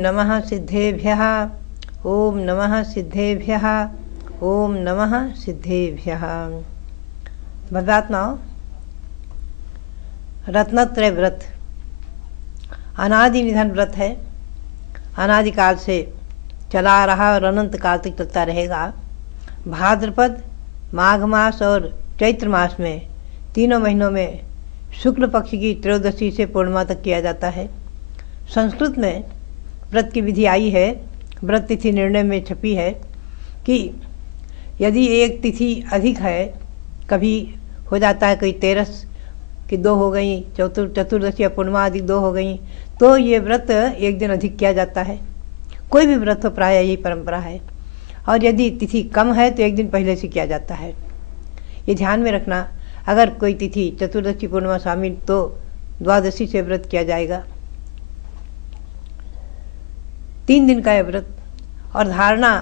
नमः सिद्धेभ्यः। ओम नमः सिद्धेभ्यः। ओम नमः सिद्धेभ्यः। भद्रात्माओं, रत्नत्रय व्रत अनादि निधन व्रत है। अनादिकाल से चला आ रहा और अनंत काल तक चलता रहेगा। भाद्रपद, माघ मास और चैत्र मास में तीनों महीनों में शुक्ल पक्ष की त्रयोदशी से पूर्णिमा तक किया जाता है। संस्कृत में व्रत की विधि आई है, व्रत तिथि निर्णय में छपी है कि यदि एक तिथि अधिक है, कभी हो जाता है कोई 13 कि 2 हो गई, चतुर्दशी या पूर्णिमा अधिक 2 हो गई, तो ये व्रत एक दिन अधिक किया जाता है। कोई भी व्रत हो, प्राय यही परंपरा है। और यदि तिथि कम है तो एक दिन पहले से किया जाता है। ये ध्यान में रखना, अगर कोई तिथि चतुर्दशी पूर्णिमा शामिल तो द्वादशी से व्रत किया जाएगा। 3 दिन का यह व्रत और धारणा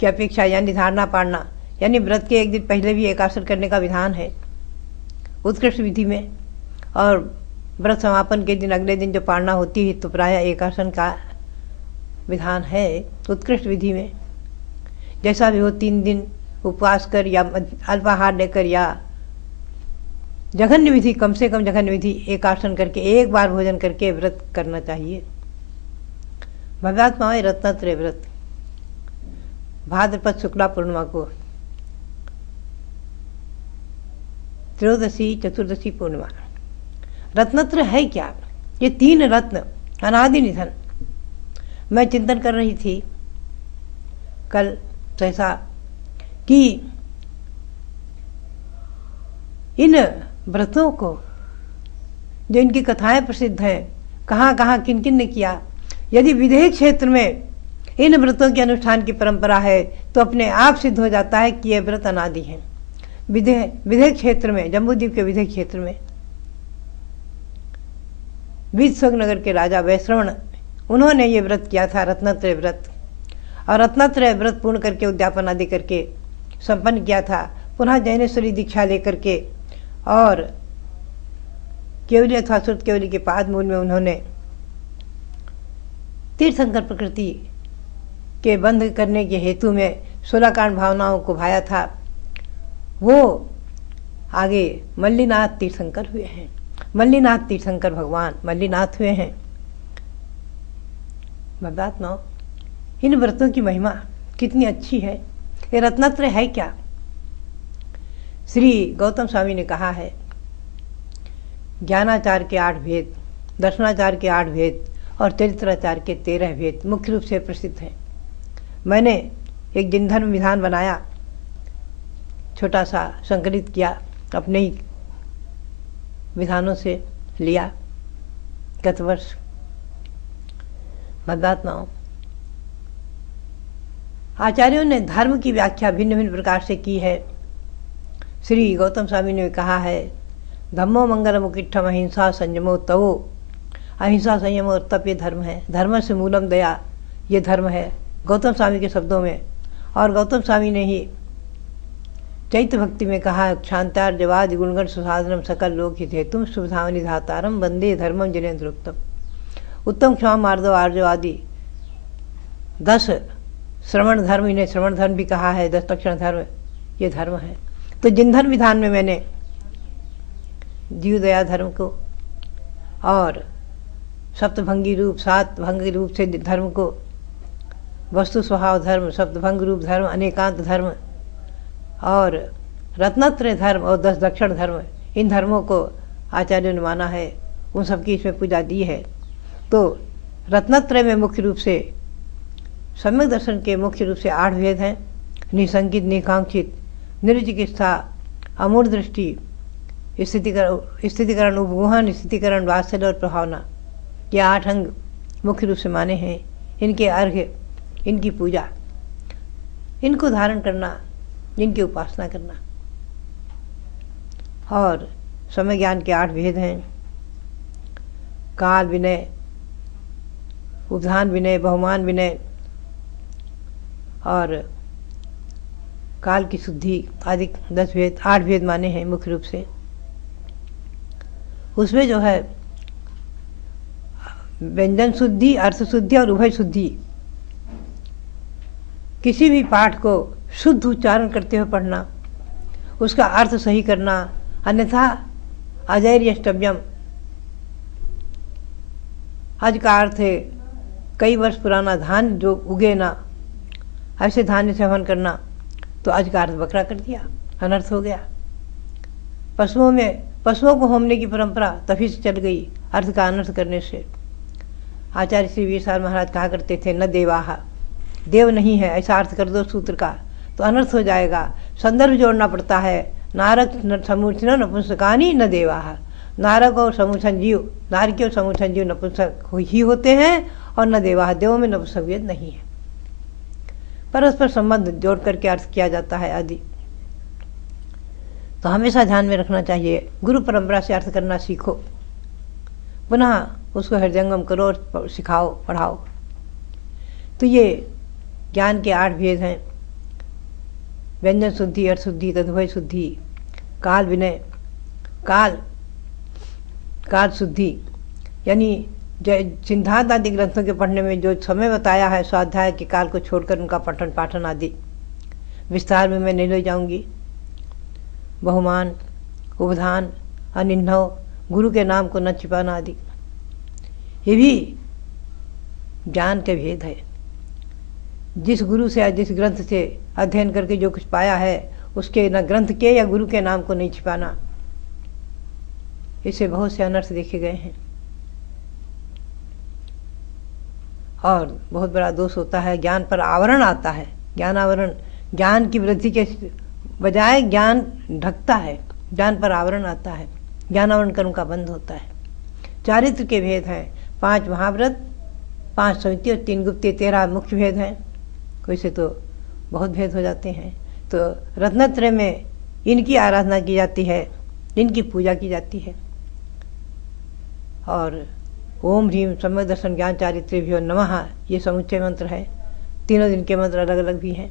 की अपेक्षा यानी धारणा पाड़ना यानी व्रत के एक दिन पहले भी एकासन करने का विधान है उत्कृष्ट विधि में। और व्रत समापन के दिन अगले दिन जो पाड़ना होती है तो प्रायः एकासन का विधान है उत्कृष्ट विधि में। जैसा भी हो 3 दिन उपवास कर या अल्पाहार लेकर या जघन्य विधि, कम से कम जघन्य विधि एकासन करके एक बार भोजन करके व्रत करना चाहिए। भगवात्माएं, रत्नत्रय व्रत भाद्रपद शुक्ला पूर्णिमा को, त्रयोदशी, चतुर्दशी, पूर्णिमा। रत्नत्रय है क्या? ये 3 रत्न अनादि निधन। मैं चिंतन कर रही थी कल ऐसा कि इन व्रतों को, जो इनकी कथाएं प्रसिद्ध हैं, कहाँ कहाँ किन किन ने किया, यदि विदेह क्षेत्र में इन व्रतों के अनुष्ठान की परंपरा है तो अपने आप सिद्ध हो जाता है कि ये व्रत अनादि हैं। विदेह क्षेत्र में, जम्बूद्वीप के विदेह क्षेत्र में वीतस्वर्ग के राजा वैश्रवण, उन्होंने ये व्रत किया था, रत्नत्रय व्रत। और रत्नत्रय व्रत पूर्ण करके उद्यापन आदि करके संपन्न किया था। पुनः जैनेश्वरी दीक्षा लेकर के और केवली अथवा श्रुत केवली के पाद मूल में उन्होंने तीर्थंकर प्रकृति के बंध करने के हेतु में 16 कांड भावनाओं को भाया था। वो आगे मल्लीनाथ तीर्थंकर हुए हैं। मल्लीनाथ तीर्थंकर भगवान मल्लीनाथ हुए हैं। भगवात्माओं, इन व्रतों की महिमा कितनी अच्छी है। ये रत्नत्रय है क्या? श्री गौतम स्वामी ने कहा है, ज्ञानाचार के 8 भेद, दर्शनाचार के 8 भेद और चरित्राचार के 13 भेद मुख्य रूप से प्रसिद्ध हैं। मैंने एक जिन धर्म विधान बनाया, छोटा सा संकलित किया, अपने ही विधानों से लिया गत वर्ष। भद्रात्माओं, आचार्यों ने धर्म की व्याख्या भिन्न भिन्न प्रकार से की है। श्री गौतम स्वामी ने कहा है, धम्मो मंगलम उकिट्ठम अहिंसा संयमो तवो। अहिंसा, संयम और तप ये धर्म है। धर्म से मूलम दया, ये धर्म है गौतम स्वामी के शब्दों में। और गौतम स्वामी ने ही चैत्य भक्ति में कहा, क्षांतार्जवाद गुणगण सुसाधनम सकल लोक हित हेतुम शुभधावनि धातारम वंदे धर्मम जनेन्द्रोक्तम। उत्तम क्षमा मार्दव आर्जव आदि 10 श्रवण धर्म, इन्हें श्रवण धर्म भी कहा है। 10 लक्षण धर्म ये धर्म है। तो जिन धर्म विधान में मैंने जीव दया धर्म को और सप्तभंगी रूप, 7 भंगी रूप से धर्म को, वस्तु स्वभाव धर्म, सप्तभंग रूप धर्म, अनेकांत धर्म और रत्नत्रय धर्म और 10 दक्षिण धर्म, इन धर्मों को आचार्यों ने माना है। उन सबकी इसमें पूजा दी है। तो रत्नत्रय में मुख्य रूप से सम्यक दर्शन के मुख्य रूप से 8 भेद हैं। निसंकित, निकांक्षित, निर्चिकित्सा, अमूढ़ दृष्टि, स्थितिकरण, उपगुहन, स्थितिकरण, वात्सल्य और प्रभावना, ये 8 अंग मुख्य रूप से माने हैं। इनके अर्घ्य, इनकी पूजा, इनको धारण करना, इनकी उपासना करना। और समय ज्ञान के 8 भेद हैं। काल विनय, उपधान विनय, बहुमान विनय और काल की शुद्धि आदि 10 भेद, 8 भेद माने हैं मुख्य रूप से। उसमें जो है व्यंजन शुद्धि, अर्थ शुद्धि और उभय शुद्धि। किसी भी पाठ को शुद्ध उच्चारण करते हुए पढ़ना, उसका अर्थ सही करना, अन्यथा अजैर्यष्टव्यम। आज का अर्थ है कई वर्ष पुराना धान जो उगे ना, ऐसे धान्य से हवन करना, तो आज का अर्थ बकरा कर दिया, अनर्थ हो गया। पशुओं को होमने की परंपरा तभी से चल गई, अर्थ का अनर्थ करने से। आचार्य श्री वीरसार महाराज कहा करते थे, न देवाह, देव नहीं है, ऐसा अर्थ कर दो सूत्र का तो अनर्थ हो जाएगा। संदर्भ जोड़ना पड़ता है। नारक समूर्छिन नपुंसकानी न देवाह। नारक और समूह संजीव, नारकी और समूह संजीव नपुंसक ही होते हैं, और न देवाह, देवों में नपुंसकवियत नहीं है। परस्पर संबंध जोड़ करके अर्थ किया जाता है आदि। तो हमेशा ध्यान में रखना चाहिए, गुरु परंपरा से अर्थ करना सीखो, पुनः उसको हृदयंगम करो और सिखाओ, पढ़ाओ। तो ये ज्ञान के 8 भेद हैं। व्यंजन शुद्धि, अर्थ शुद्धि, तदुभय शुद्धि, काल विनय, काल शुद्धि, यानी सिद्धांत आदि ग्रंथों के पढ़ने में जो समय बताया है स्वाध्याय के काल को छोड़कर उनका पठन पाठन आदि, विस्तार में मैं नहीं ले जाऊंगी। बहुमान, उपधान, अनिन्नव, गुरु के नाम को न छिपाना आदि, ये भी ज्ञान के भेद है। जिस गुरु से या जिस ग्रंथ से अध्ययन करके जो कुछ पाया है, उसके न ग्रंथ के या गुरु के नाम को नहीं छिपाना। इससे बहुत से अनर्थ देखे गए हैं और बहुत बड़ा दोष होता है। ज्ञान पर आवरण आता है, ज्ञान आवरण, ज्ञान की वृद्धि के बजाय ज्ञान ढकता है, ज्ञान पर आवरण आता है, ज्ञान आवरण कर्म का बंध होता है। चारित्र के भेद हैं, 5 महाव्रत, 5 समिति और 3 गुप्ती, 13 मुख्य भेद हैं। वैसे तो बहुत भेद हो जाते हैं। तो रत्नत्रय में इनकी आराधना की जाती है, इनकी पूजा की जाती है। और ओम ह्रीम सम्यक दर्शन ज्ञान चारित्र्यभ्यो नमः, ये समुच्चय मंत्र है। तीनों दिन के मंत्र अलग अलग भी हैं।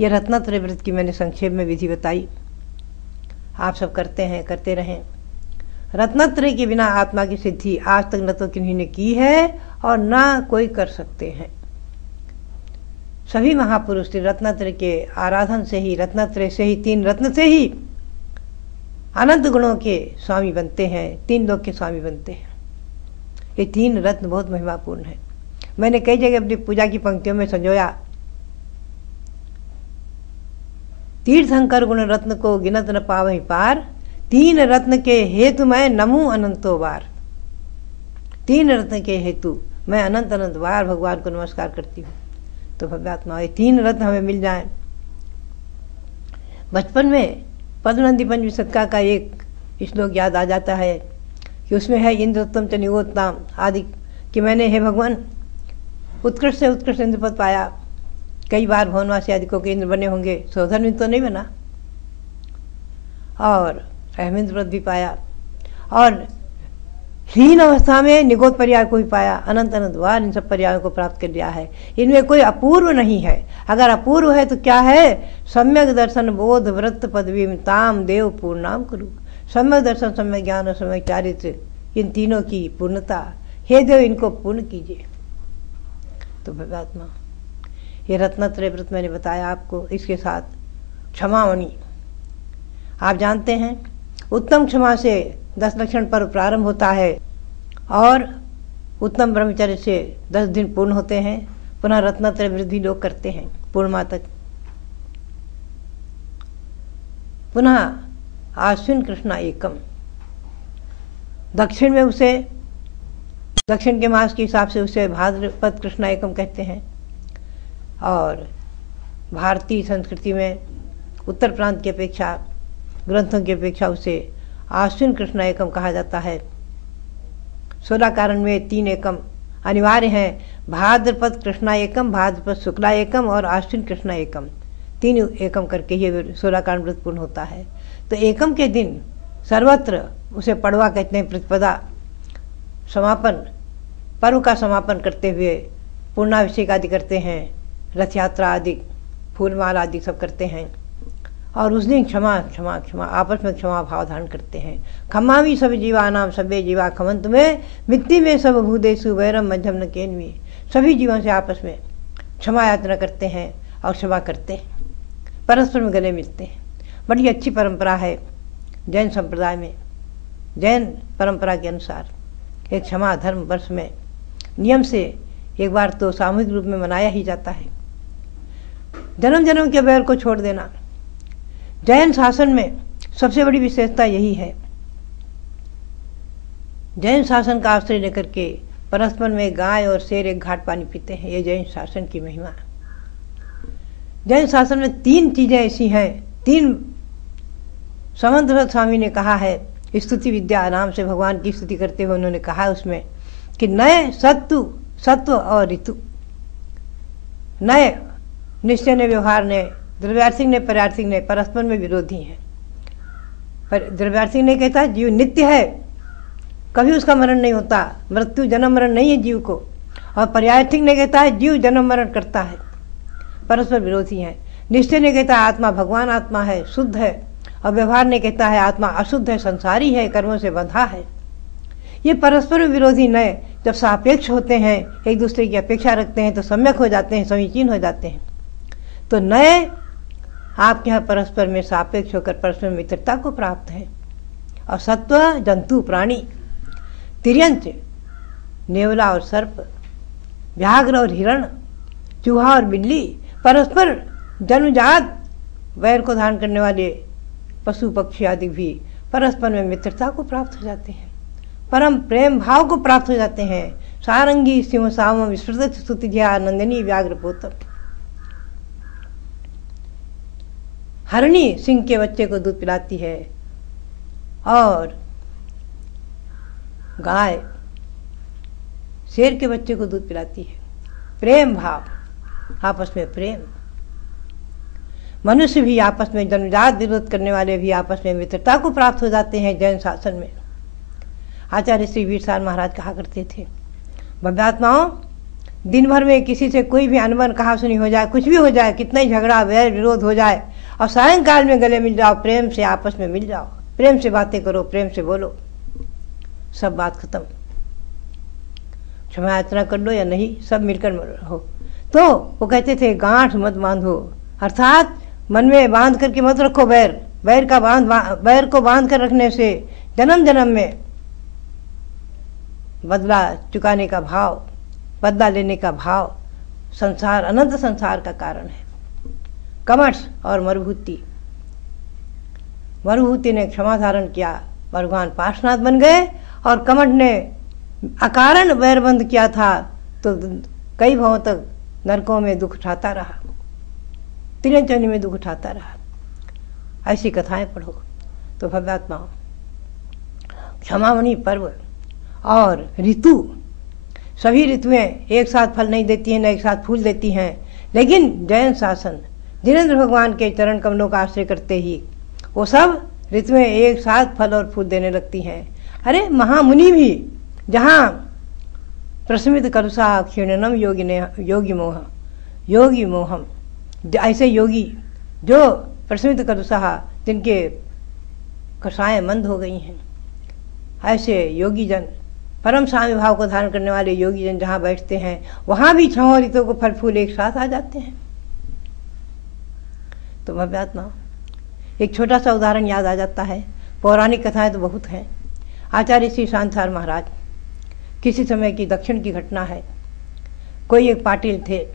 ये रत्नत्रय व्रत की मैंने संक्षेप में विधि बताई, आप सब करते हैं, करते रहें। रत्नत्रय के बिना आत्मा की सिद्धि आज तक न तो किन्हीं ने की है और न कोई कर सकते हैं। सभी महापुरुष रत्नत्रय के आराधन से ही, रत्नत्रय से ही, 3 रत्न से ही अनंत गुणों के स्वामी बनते हैं, 3 लोक के स्वामी बनते हैं। ये 3 रत्न बहुत महिमापूर्ण है। मैंने कई जगह अपनी पूजा की पंक्तियों में संजोया, तीर्थंकर गुण रत्न को गिनत न पावहि पार, 3 रत्न के हेतु मैं नमूं अनंतो बार। 3 रत्न के हेतु मैं अनंत अनंत बार भगवान को नमस्कार करती हूँ। तो भव्यात्मा, ये 3 रत्न हमें मिल जाएं। बचपन में पद्मनंदी पंचविंशतिका का एक श्लोक याद आ जाता है कि उसमें है इंद्रोत्तम च निगोत्तम आदि, कि मैंने हे भगवान उत्कृष्ट से उत्कृष्ट इंद्रपद पाया। कई बार भवनवासी आदि को इंद्र बने होंगे, सौधर्म तो नहीं बना, और अहमिंद्रपद भी पाया, और हीन अवस्था में निगोत पर्याय को भी पाया। अनंत अनंत बार इन सब पर्यायों को प्राप्त कर लिया है। इनमें कोई अपूर्व नहीं है। अगर अपूर्व है तो क्या है? सम्यक दर्शन बोध व्रत पदवी ताम देव पूर्णाम कुरु। सम्यक दर्शन, सम्यक ज्ञान और सम्यक चारित्र, इन तीनों की पूर्णता, हे देव इनको पूर्ण कीजिए। तो भव्यात्मा, ये रत्नत्रय व्रत मैंने बताया आपको। इसके साथ क्षमावनी, आप जानते हैं उत्तम क्षमा से 10 लक्षण पर्व प्रारंभ होता है और उत्तम ब्रह्मचर्य से 10 दिन पूर्ण होते हैं। पुनः रत्नत्रय वृद्धि लोग करते हैं पूर्णिमा तक। पुनः आश्विन कृष्णा एकम, दक्षिण में उसे, दक्षिण के मास के हिसाब से उसे भाद्रपद कृष्णा एकम कहते हैं, और भारतीय संस्कृति में उत्तर प्रांत की अपेक्षा, ग्रंथों की अपेक्षा उसे आश्विन कृष्णा एकम कहा जाता है। 16 कारण में 3 एकम अनिवार्य हैं, भाद्रपद कृष्णा एकम, भाद्रपद शुक्ला एकम और आश्विन कृष्णा एकम। 3 एकम करके ये 16 कारण व्रत पूर्ण होता है। तो एकम के दिन सर्वत्र उसे पड़वा कहते हैं, प्रतिपदा, समापन, पर्व का समापन करते हुए पूर्णाभिषेक आदि करते हैं, रथ यात्रा आदि, फूलमाल आदि सब करते हैं। और उस दिन क्षमा क्षमा क्षमा आपस में क्षमा भाव धारण करते हैं। खमामी सब जीवा नाम सबे जीवा खमंत में मिट्टी में सब भूदेशु वैरम मध्यम न केन्वी। सभी जीवों से आपस में क्षमा याचना करते हैं और क्षमा करते हैं, परस्पर में गले मिलते हैं। बड़ी अच्छी परंपरा है जैन संप्रदाय में। जैन परंपरा के अनुसार एक क्षमा धर्म वर्ष में नियम से एक बार तो सामूहिक रूप में मनाया ही जाता है। जन्म जन्म के बैर को छोड़ देना जैन शासन में सबसे बड़ी विशेषता यही है। जैन शासन का आश्रय लेकर के परस्पर में गाय और शेर एक घाट पानी पीते हैं। ये जैन शासन की महिमा। जैन शासन में 3 चीजें ऐसी हैं। 3 समंत स्वामी ने कहा है, स्तुति विद्या नाम से भगवान की स्तुति करते हुए उन्होंने कहा उसमें कि नए सत्व और ऋतु। नए निश्चय ने, व्यवहार ने, द्रव्यार्थिक ने, पर्यार्थिक ने परस्पर में विरोधी हैं। पर द्रव्यार्थिक ने कहता है जीव नित्य है, कभी उसका मरण नहीं होता, मृत्यु जन्म मरण नहीं है जीव को। और पर्यार्थिक ने कहता है जीव जन्म मरण करता है, परस्पर विरोधी हैं। निश्चय ने कहता है आत्मा भगवान आत्मा है, शुद्ध है। और व्यवहार ने कहता है आत्मा अशुद्ध है, संसारी है, कर्मों से बंधा है। ये परस्पर विरोधी नए जब सापेक्ष होते हैं, एक दूसरे की अपेक्षा रखते हैं, तो सम्यक हो जाते हैं, समीचीन हो जाते हैं। तो नए आपके यहाँ परस्पर में सापेक्ष होकर परस्पर मित्रता को प्राप्त है। और सत्व जंतु प्राणी, तिर्यंच नेवला और सर्प, व्याघ्र और हिरण, चूहा और बिल्ली, परस्पर जन्मजात वैर को धारण करने वाले पशु पक्षी आदि भी परस्पर में मित्रता को प्राप्त हो जाते हैं, परम प्रेम भाव को प्राप्त हो जाते हैं। सारंगी सिंह साम विस्तृत स्तुति जया नंदिनी व्याघ्र पोतम। हरणी सिंह के बच्चे को दूध पिलाती है और गाय शेर के बच्चे को दूध पिलाती है। प्रेम भाव, आपस में प्रेम। मनुष्य भी आपस में, जन्मजात विरोध करने वाले भी आपस में मित्रता को प्राप्त हो जाते हैं जैन शासन में। आचार्य श्री वीरसार महाराज कहा करते थे, भव्यात्माओं, दिन भर में किसी से कोई भी अनबन कहा सुनी हो जाए, कुछ भी हो जाए, कितना ही झगड़ा वैर विरोध हो जाए, और सायंकाल में गले मिल जाओ, प्रेम से आपस में मिल जाओ, प्रेम से बातें करो, प्रेम से बोलो, सब बात खत्म। क्षमा याचना कर लो या नहीं, सब मिलकर हो। तो वो कहते थे गांठ मत बांधो, अर्थात मन में बांध करके मत रखो बैर। बैर को बांध कर रखने से जन्म जन्म में बदला चुकाने का भाव, बदला लेने का भाव संसार, अनंत संसार का कारण है। कमठ और मरुभूति, मरुभूति ने क्षमा धारण किया, भगवान पार्श्वनाथ बन गए, और कमठ ने अकारण वैरबंध किया था तो कई भावों तक नरकों में दुख उठाता रहा, तिरंचनी में दुख उठाता रहा। ऐसी कथाएं पढ़ो तो भव्यात्माओं, क्षमामणि पर्व और ऋतु, सभी ऋतुएं एक साथ फल नहीं देती हैं, न एक साथ फूल देती हैं। लेकिन जैन शासन जिनेंद्र भगवान के चरण कमलों का आश्रय करते ही वो सब ऋतुएं एक साथ फल और फूल देने लगती हैं। अरे महामुनि भी जहाँ प्रस्मित करुषा क्षीणनम योगी मोहम, ऐसे योगी जो प्रस्मित करुषा, जिनके कषाएं मंद हो गई हैं, ऐसे योगी जन, परम स्वामी भाव को धारण करने वाले योगी जन जहाँ बैठते हैं, वहाँ भी छहों ऋतुओं को फल फूल एक साथ आ जाते हैं। तो भव्यात्मा, एक छोटा सा उदाहरण याद आ जाता है। पौराणिक कथाएं तो बहुत हैं। आचार्य श्री शांतार महाराज, किसी समय की दक्षिण की घटना है। कोई एक पाटिल थे,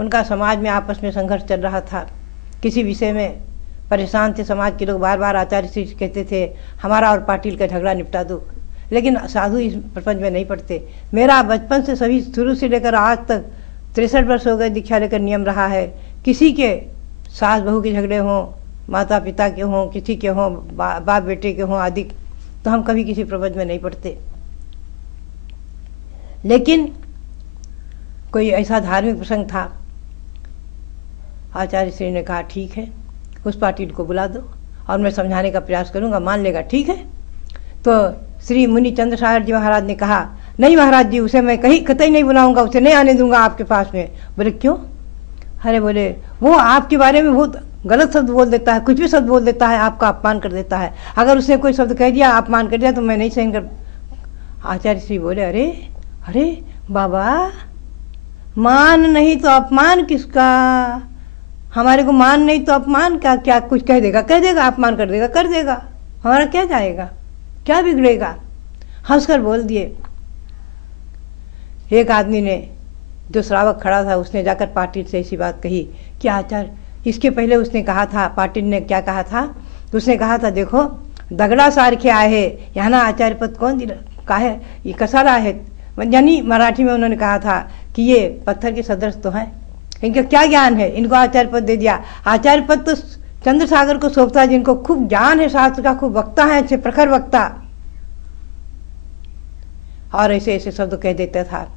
उनका समाज में आपस में संघर्ष चल रहा था, किसी विषय में परेशान थे। समाज के लोग बार बार आचार्य श्री कहते थे हमारा और पाटिल का झगड़ा निपटा दो, लेकिन साधु इस प्रपंच में नहीं पड़ते। मेरा बचपन से सभी शुरू से लेकर आज तक 63 वर्ष हो गए दीक्षा लेकर नियम रहा है, किसी के सास बहू के झगड़े हों, माता पिता के हों, किसी के हों, बाप बेटे के हों आदि, तो हम कभी किसी प्रपंच में नहीं पड़ते। लेकिन कोई ऐसा धार्मिक प्रसंग था, आचार्य श्री ने कहा ठीक है, उस पाटिल को बुला दो और मैं समझाने का प्रयास करूंगा, मान लेगा, ठीक है। तो श्री मुनि चंद्रसागर जी महाराज ने कहा नहीं महाराज जी, उसे मैं कहीं कतई नहीं बुलाऊंगा, उसे नहीं आने दूंगा आपके पास में। बोले क्यों? अरे बोले वो आपके बारे में बहुत गलत शब्द बोल देता है, कुछ भी शब्द बोल देता है, आपका अपमान कर देता है। अगर उसने कोई शब्द कह दिया, अपमान कर दिया, तो मैं नहीं सहन कर। आचार्य श्री बोले, अरे अरे बाबा, मान नहीं तो अपमान किसका? हमारे को मान नहीं तो अपमान का क्या? कुछ कह देगा, कह देगा, अपमान कर देगा, कर देगा, हमारा क्या जाएगा, क्या बिगड़ेगा? हंसकर बोल दिए। एक आदमी ने, जो श्रावक खड़ा था, उसने जाकर पाटिल से ऐसी बात कही कि आचार्य, इसके पहले उसने कहा था, पाटिल ने क्या कहा था, तो उसने कहा था, देखो दगड़ा सारखे आहे, यहाँ ना आचार्य पद कौन दिला का है, ये कसारा है, यानी मराठी में उन्होंने कहा था कि ये पत्थर के सदृश तो हैं, इनका क्या ज्ञान है, इनको आचार्य पद दे दिया। आचार्य पद तो चंद्रसागर को सौंपता है, जिनको खूब ज्ञान है शास्त्र का, खूब वक्ता है, अच्छे प्रखर वक्ता, और ऐसे ऐसे शब्द कह देता था।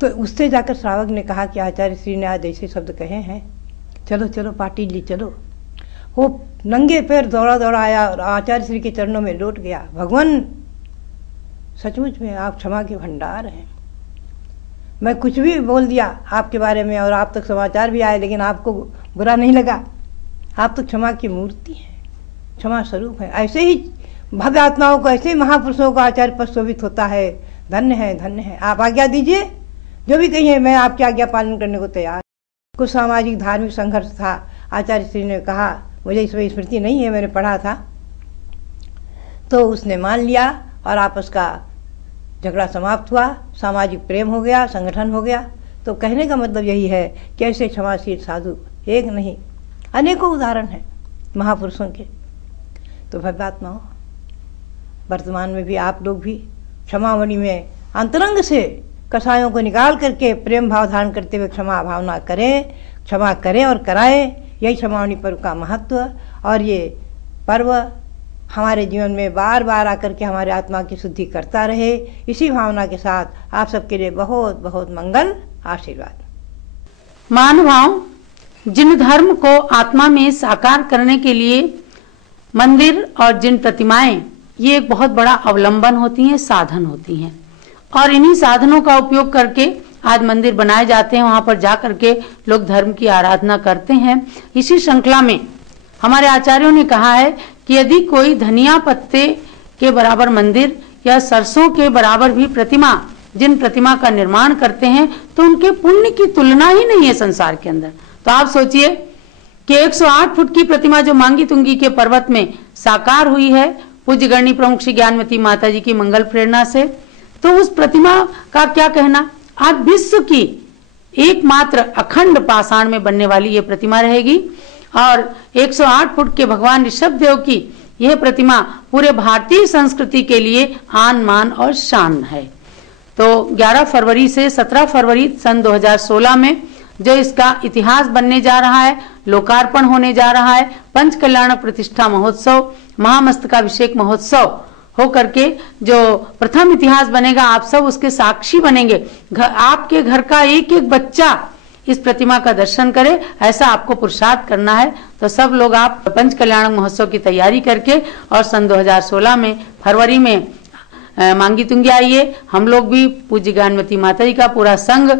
तो उससे जाकर श्रावक ने कहा कि आचार्य श्री ने आज ऐसे शब्द कहे हैं, चलो चलो पाटिल जी चलो। वो नंगे पैर दौड़ा दौड़ा आया और आचार्य श्री के चरणों में लौट गया। भगवान, सचमुच में आप क्षमा के भंडार हैं। मैं कुछ भी बोल दिया आपके बारे में और आप तक समाचार भी आए, लेकिन आपको बुरा नहीं लगा। आप तो क्षमा की मूर्ति हैं, क्षमा स्वरूप है। ऐसे ही भव्य आत्माओं को, ऐसे ही महापुरुषों को आचार्य पद शोभित होता है। धन्य है, धन्य है। आप आज्ञा दीजिए, जो भी कहिए, मैं आपकी आज्ञा पालन करने को तैयार। कुछ सामाजिक धार्मिक संघर्ष था, आचार्य श्री ने कहा, मुझे इसमें स्मृति नहीं है, मैंने पढ़ा था, तो उसने मान लिया और आपस का झगड़ा समाप्त हुआ, सामाजिक प्रेम हो गया, संगठन हो गया। तो कहने का मतलब यही है कि ऐसे क्षमाशील साधु एक नहीं, अनेकों उदाहरण हैं महापुरुषों के। तो भव्यात्माओं, वर्तमान में भी आप लोग भी क्षमावनी में अंतरंग से कसायों को निकाल करके प्रेम भाव धारण करते हुए क्षमा भावना करें, क्षमा करें और कराएं। यही क्षमावनी पर्व का महत्व। और ये पर्व हमारे जीवन में बार बार आकर के हमारे आत्मा की शुद्धि करता रहे। इसी भावना के साथ आप सबके लिए बहुत बहुत मंगल आशीर्वाद। मानवाओं, जिन धर्म को आत्मा में साकार करने के लिए मंदिर और जिन प्रतिमाएं, ये एक बहुत बड़ा अवलंबन होती हैं, साधन होती हैं, और इन्हीं साधनों का उपयोग करके आज मंदिर बनाए जाते हैं। वहां पर जा करके लोग धर्म की आराधना करते हैं। इसी श्रृंखला में हमारे आचार्यों ने कहा है कि यदि कोई धनिया पत्ते के बराबर मंदिर या सरसों के बराबर भी प्रतिमा, जिन प्रतिमा का निर्माण करते हैं, तो उनके पुण्य की तुलना ही नहीं है संसार के अंदर। तो आप सोचिए कि 108 फुट की प्रतिमा जो मांगी तुंगी के पर्वत में साकार हुई है पूज्य गणनी प्रमुख श्री ज्ञानवती माता जी की मंगल प्रेरणा से, तो उस प्रतिमा का क्या कहना। आज विश्व की एकमात्र अखंड पाषाण में बनने वाली ये प्रतिमा रहेगी। और 108 फुट के भगवान ऋषभ देव की यह प्रतिमा पूरे भारतीय संस्कृति के लिए आन मान और शान है। तो 11 फरवरी से 17 फरवरी सन 2016 में जो इसका इतिहास बनने जा रहा है, लोकार्पण होने जा रहा है, पंच कल्याण प्रतिष्ठा महोत्सव, महामस्तकाभिषेक महोत्सव हो करके जो प्रथम इतिहास बनेगा, आप सब उसके साक्षी बनेंगे। आपके घर का एक एक बच्चा इस प्रतिमा का दर्शन करे, ऐसा आपको पुरुषार्थ करना है। तो सब लोग आप पंच कल्याण महोत्सव की तैयारी करके और सन 2016 में फरवरी में मांगी तुंगी आइए। हम लोग भी पूज्य ज्ञानवती माता जी का पूरा संघ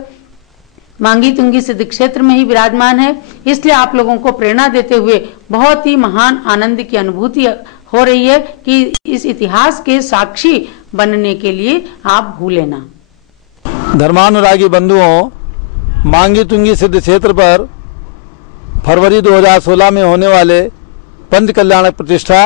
मांगी तुंगी सिद्ध क्षेत्र में ही विराजमान है, इसलिए आप लोगों को प्रेरणा देते हुए बहुत ही महान आनंद की अनुभूति हो रही है कि इस इतिहास के साक्षी बनने के लिए आप भूलें ना। धर्मानुरागी बंधुओं, मांगी तुंगी सिद्ध क्षेत्र पर फरवरी 2016 में होने वाले पंच कल्याण प्रतिष्ठा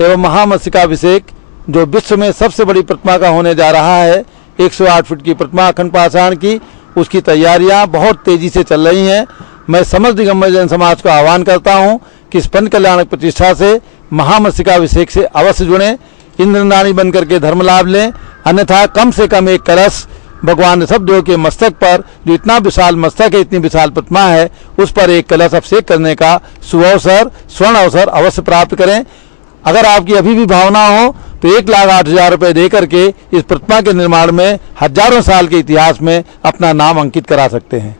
एवं महामस्तकाभिषेक, जो विश्व में सबसे बड़ी प्रतिमा का होने जा रहा है, 108 फुट की प्रतिमा अखंड पाषाण की, उसकी तैयारियां बहुत तेजी से चल रही हैं। मैं समस्त दिगंबर जन समाज को आह्वान करता हूं कि इस पंच कल्याण प्रतिष्ठा से, महामस्तकाभिषेक से अवश्य जुड़ें, इंद्रनारी बन करके धर्म लाभ लें। अन्यथा कम से कम एक कलश भगवान ऋषभ देव के मस्तक पर, जो इतना विशाल मस्तक है, इतनी विशाल प्रतिमा है, उस पर एक कलश अभिषेक करने का सुअवसर, स्वर्ण अवसर अवश्य प्राप्त करें। अगर आपकी अभी भी भावना हो तो 1,08,000 रुपये दे करके इस प्रतिमा के निर्माण में हजारों साल के इतिहास में अपना नाम अंकित करा सकते हैं।